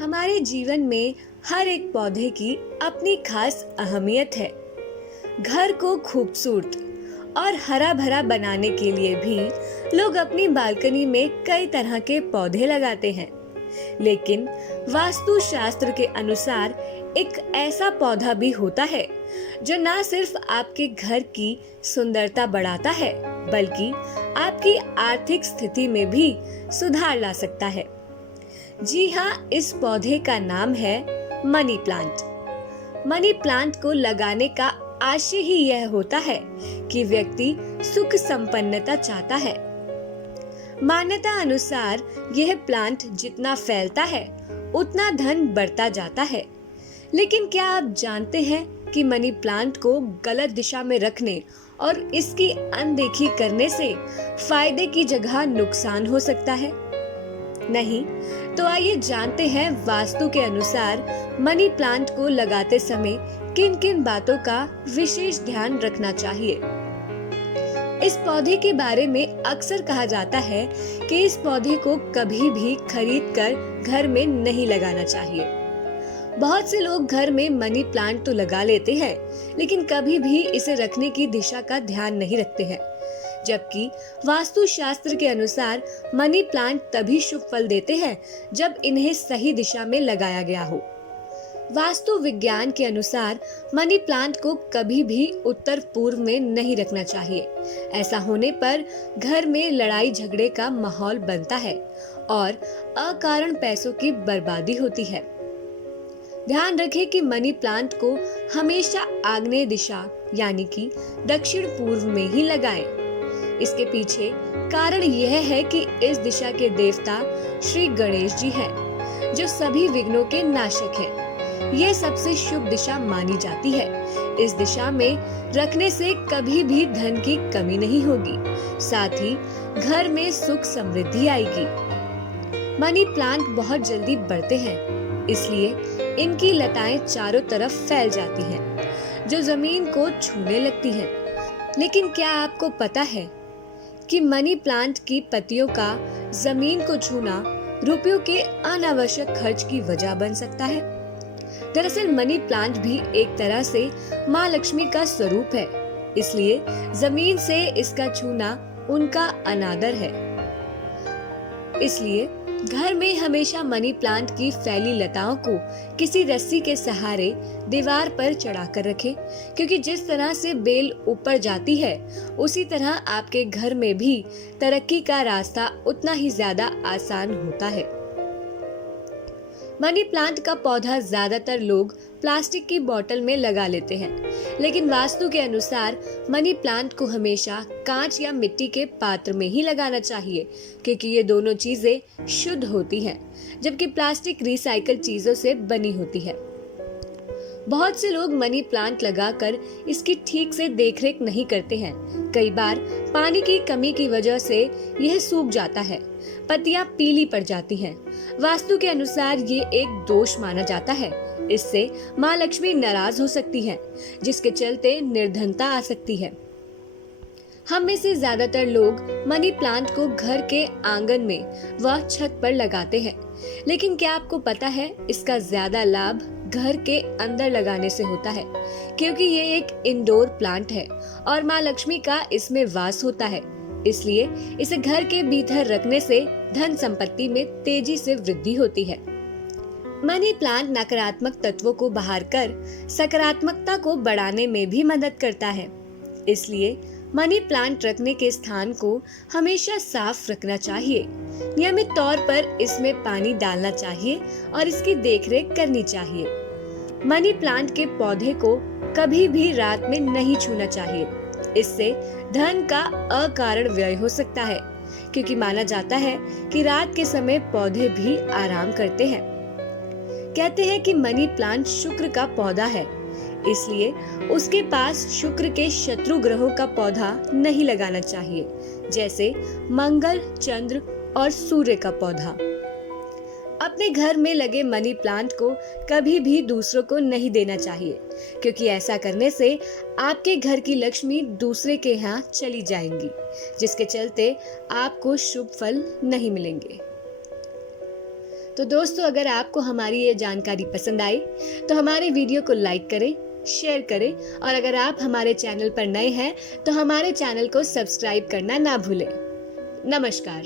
हमारे जीवन में हर एक पौधे की अपनी खास अहमियत है। घर को खूबसूरत और हरा भरा बनाने के लिए भी लोग अपनी बालकनी में कई तरह के पौधे लगाते हैं। लेकिन वास्तु शास्त्र के अनुसार एक ऐसा पौधा भी होता है जो न सिर्फ आपके घर की सुंदरता बढ़ाता है बल्कि आपकी आर्थिक स्थिति में भी सुधार ला सकता है। जी हाँ, इस पौधे का नाम है मनी प्लांट। मनी प्लांट को लगाने का आशय ही यह होता है कि व्यक्ति सुख संपन्नता चाहता है। मान्यता अनुसार यह प्लांट जितना फैलता है उतना धन बढ़ता जाता है। लेकिन क्या आप जानते हैं कि मनी प्लांट को गलत दिशा में रखने और इसकी अनदेखी करने से फायदे की जगह नुकसान हो सकता है? नहीं, तो आइए जानते हैं वास्तु के अनुसार मनी प्लांट को लगाते समय किन किन बातों का विशेष ध्यान रखना चाहिए। इस पौधे के बारे में अक्सर कहा जाता है कि इस पौधे को कभी भी खरीद कर घर में नहीं लगाना चाहिए। बहुत से लोग घर में मनी प्लांट तो लगा लेते हैं, लेकिन कभी भी इसे रखने की दिशा का ध्यान नहीं रखते हैं। जबकि वास्तु शास्त्र के अनुसार मनी प्लांट तभी शुभ फल देते हैं जब इन्हें सही दिशा में लगाया गया हो। वास्तु विज्ञान के अनुसार मनी प्लांट को कभी भी उत्तर पूर्व में नहीं रखना चाहिए। ऐसा होने पर घर में लड़ाई झगड़े का माहौल बनता है और अकारण पैसों की बर्बादी होती है। ध्यान रखें कि मनी प्लांट को हमेशा आग्नेय दिशा यानी कि दक्षिण पूर्व में ही लगाएं। इसके पीछे कारण यह है कि इस दिशा के देवता श्री गणेश जी हैं, जो सभी विघ्नों के नाशक हैं। यह सबसे शुभ दिशा मानी जाती है। इस दिशा में रखने से कभी भी धन की कमी नहीं होगी, साथ ही घर में सुख समृद्धि आएगी। मनी प्लांट बहुत जल्दी बढ़ते हैं, इसलिए इनकी लताएं चारों तरफ फैल जाती हैं, जो जमीन को छूने लगती हैं। लेकिन क्या आपको पता है कि मनी प्लांट की पत्तियों का जमीन को छूना रुपयों के अनावश्यक खर्च की वजह बन सकता है? दरअसल मनी प्लांट भी एक तरह से माँ लक्ष्मी का स्वरूप है, इसलिए जमीन से इसका छूना उनका अनादर है। इसलिए घर में हमेशा मनी प्लांट की फैली लताओं को किसी रस्सी के सहारे दीवार पर चढ़ा कर रखें, क्योंकि जिस तरह से बेल ऊपर जाती है उसी तरह आपके घर में भी तरक्की का रास्ता उतना ही ज्यादा आसान होता है। मनी प्लांट का पौधा ज्यादातर लोग प्लास्टिक की बोतल में लगा लेते हैं, लेकिन वास्तु के अनुसार मनी प्लांट को हमेशा कांच या मिट्टी के पात्र में ही लगाना चाहिए, क्योंकि ये दोनों चीजें शुद्ध होती हैं, जबकि प्लास्टिक रिसाइकल चीजों से बनी होती है। बहुत से लोग मनी प्लांट लगाकर इसकी ठीक से देखरेख नहीं करते हैं। कई बार पानी की कमी की वजह से यह सूख जाता है, पत्तियां पीली पड़ जाती हैं। वास्तु के अनुसार ये एक दोष माना जाता है। इससे माँ लक्ष्मी नाराज हो सकती है, जिसके चलते निर्धनता आ सकती है। हम में से ज्यादातर लोग मनी प्लांट को घर के आंगन में व छत पर लगाते हैं, लेकिन क्या आपको पता है इसका ज्यादा लाभ घर के अंदर लगाने से होता है, क्योंकि ये एक इंडोर प्लांट है और माँ लक्ष्मी का इसमें वास होता है। इसलिए इसे घर के भीतर रखने से धन संपत्ति में तेजी से वृद्धि होती है। मनी प्लांट नकारात्मक तत्वों को बाहर कर सकारात्मकता को बढ़ाने में भी मदद करता है। इसलिए मनी प्लांट रखने के स्थान को हमेशा साफ रखना चाहिए। नियमित तौर पर इसमें पानी डालना चाहिए और इसकी देखरेख करनी चाहिए। मनी प्लांट के पौधे को कभी भी रात में नहीं छूना चाहिए। इससे धन का अकारण व्यय हो सकता है, क्योंकि माना जाता है कि रात के समय पौधे भी आराम करते हैं। कहते हैं कि मनी प्लांट शुक्र का पौधा है, इसलिए उसके पास शुक्र के शत्रु ग्रहों का पौधा नहीं लगाना चाहिए, जैसे मंगल, चंद्र और सूर्य का पौधा। अपने घर में लगे मनी प्लांट को कभी भी दूसरों को नहीं देना चाहिए, क्योंकि ऐसा करने से आपके घर की लक्ष्मी दूसरे के यहाँ चली जाएंगी, जिसके चलते आपको शुभ फल नहीं मिलेंगे। तो दोस्तों, अगर आपको हमारी ये जानकारी पसंद आई तो हमारे वीडियो को लाइक करें, शेयर करें और अगर आप हमारे चैनल पर नए हैं तो हमारे चैनल को सब्सक्राइब करना ना भूलें। नमस्कार।